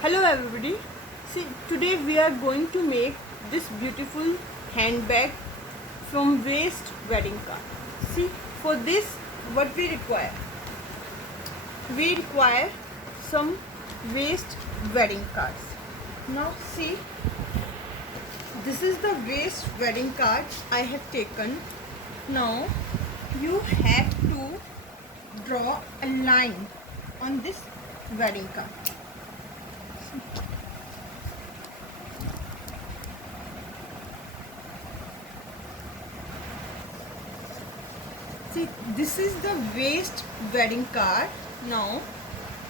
Hello everybody. See, today we are going to make this beautiful handbag from waste wedding card. See, for this what we require? We require some waste wedding cards. Now see, this is the waste wedding card I have taken. Now you have to draw a line on this wedding card. See, this is the waste wedding card. Now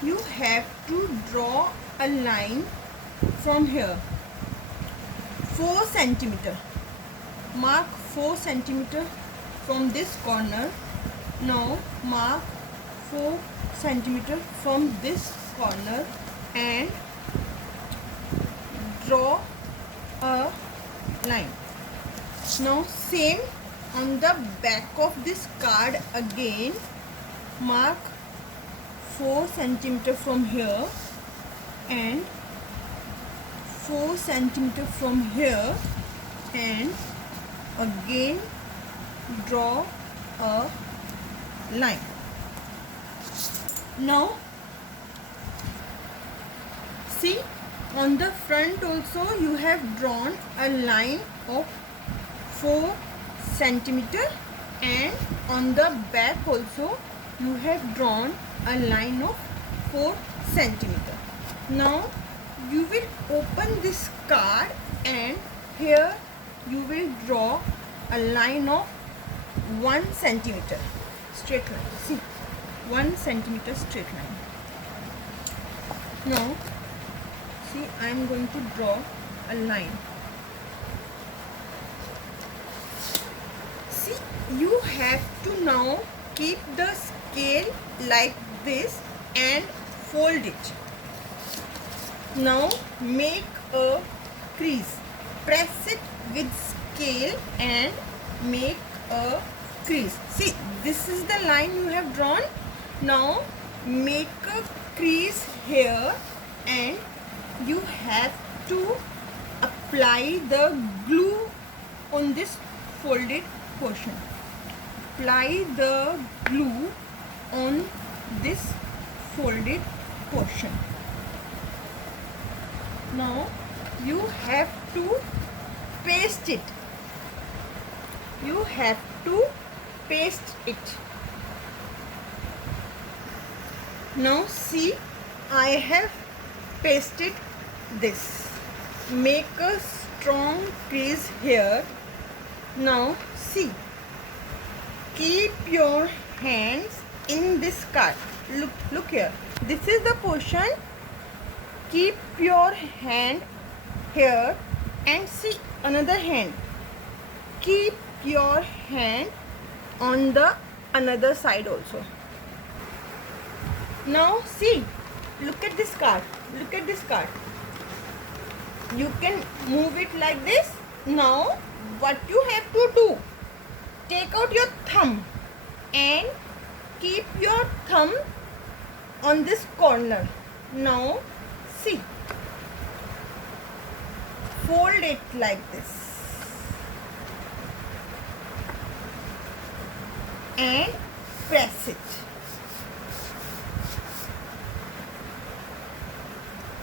you have to draw a line from here 4 centimeter. Mark 4 centimeter from this corner. Now mark 4 centimeter from this corner and draw a line. Now same on the back of this card again, mark 4 centimeter from here and 4 centimeter from here and again draw a line. Now see, on the front also you have drawn a line of 4 centimeter and on the back also you have drawn a line of 4 centimeter. Now you will open this card and here you will draw a line of 1 centimeter straight line. See, 1 centimeter straight line. Now see, I am going to draw a line. See, you have to now keep the scale like this and fold it. Now make a crease. Press it with scale and make a crease. See, this is the line you have drawn. Now make a crease here and you have to apply the glue on this folded portion. Apply the glue on this folded portion. Now you have to paste it. You have to paste it. Now see, I have pasted this. Make a strong crease here. Now see, keep your hands in this card. Look here. This is the portion. Keep your hand here and see another hand. Keep your hand on the another side also. Now see, look at this card. Look at this card. You can move it like this. Now what you have to do, take out your thumb and keep your thumb on this corner. Now see, fold it like this and press it.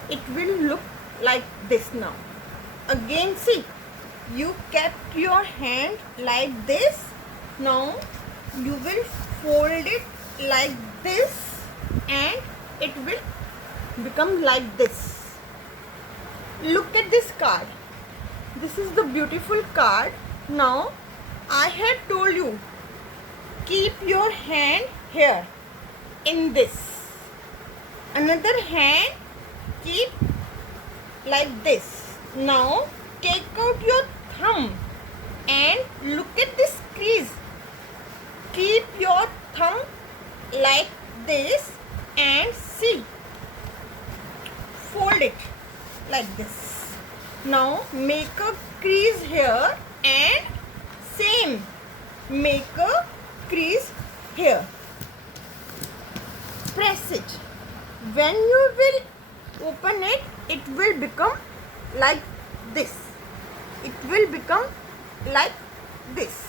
It will look like this now. Again see, you kept your hand like this. Now you will fold it like this and it will become like this. Look at this card. This is the beautiful card. Now I had told you, keep your hand here in this. Another hand keep like this. Now take out your thumb and look at this crease. Keep your thumb like this and see, fold it like this. Now make a crease here and same make a crease here. Press it. When you will open it, it will become like this. It will become like this.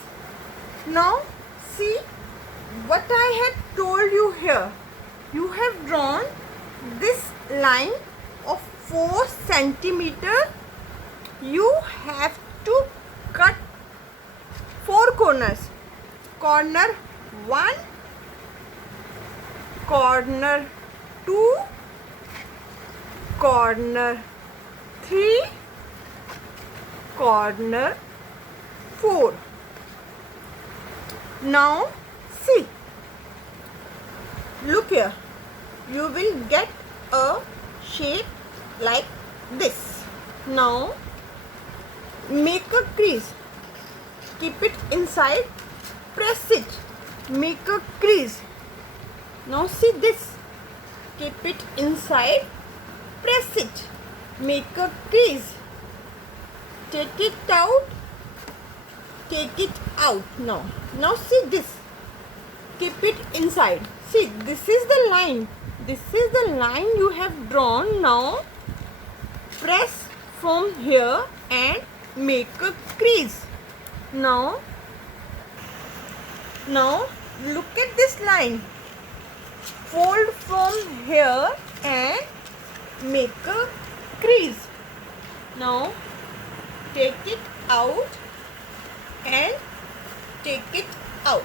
Now see what I had told you here. You have drawn this line of 4 centimeter. You have to cut 4 corners. Corner 1, corner 2, corner 3, corner 4. Now see, look here, you will get a shape like this. Now make a crease, keep it inside, press it, make a crease. Now see this, keep it inside, press it, make a crease, take it out, take it out. Now see this, keep it inside. See, this is the line, this is the line you have drawn. Now press from here and make a crease. Now look at this line, fold from here and make a crease. Now take it out and take it out.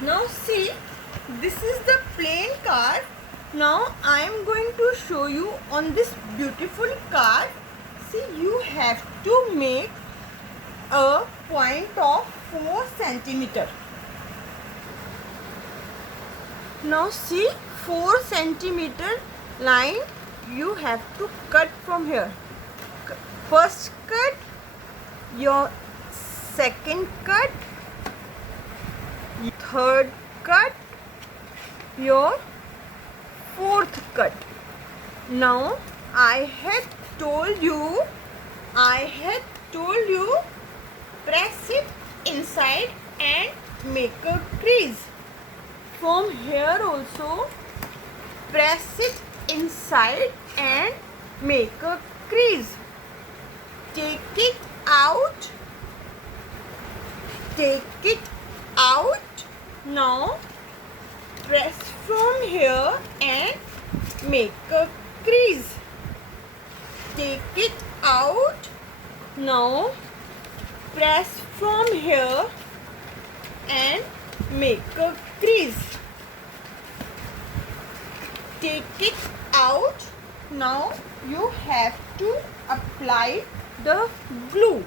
Now see, this is the plain card. Now I am going to show you on this beautiful card. See, you have to make a point of 4 centimeter. Now see, 4 centimeter line you have to cut from here. First cut, your second cut, third cut, your fourth cut. Now I had told you, press it inside and make a crease. From here also press it inside and make a crease. Take it out, take it out. Now press from here and make a crease. Take it out. Now press from here and make a crease. Take it out. Now you have to apply the glue.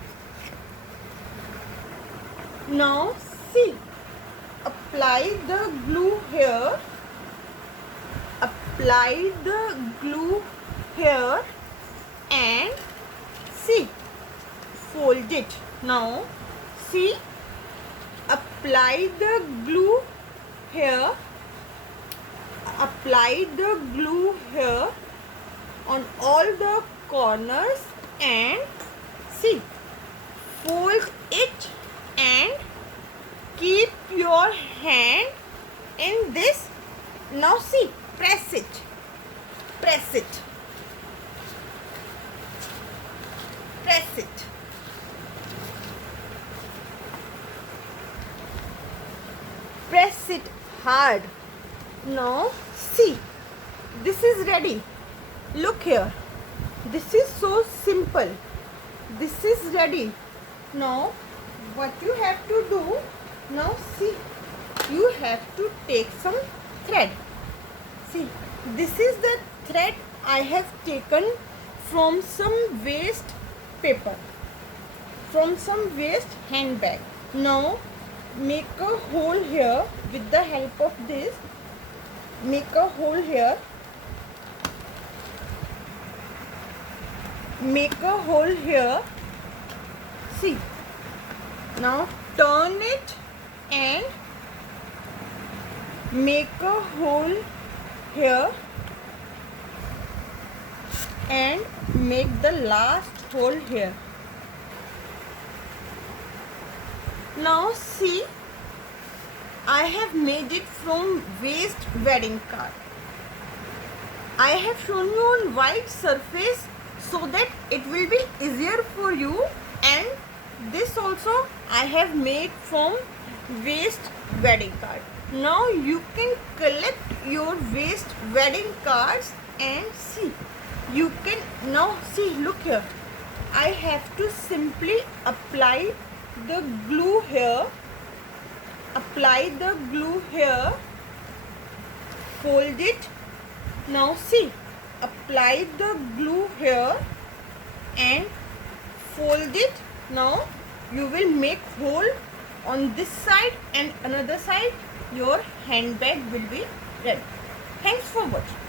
Now see, apply the glue here, apply the glue here and see, fold it. Now see, apply the glue here, apply the glue here on all the corners and see, fold it and keep your hand in this. Now see, press it, press it, press it. Press it hard. Now see, this is ready. Look here, this is so simple. This is ready. Now what you have to do, now see, you have to take some thread. See, this is the thread I have taken from some waste paper, from some waste handbag. Now make a hole here with the help of this. Make a hole here, make a hole here. See, now turn it and make a hole here and make the last hole here. Now see, I have made it from waste wedding card. I have shown you on white surface so that it will be easier for you, and this also I have made from waste wedding card. Now you can collect your waste wedding cards and see. You can now see, look here. I have to simply apply the glue here. Apply the glue here. Fold it. Now see, apply the glue here and fold it. Now you will make hole on this side and another side. Your handbag will be ready. Thanks for watching.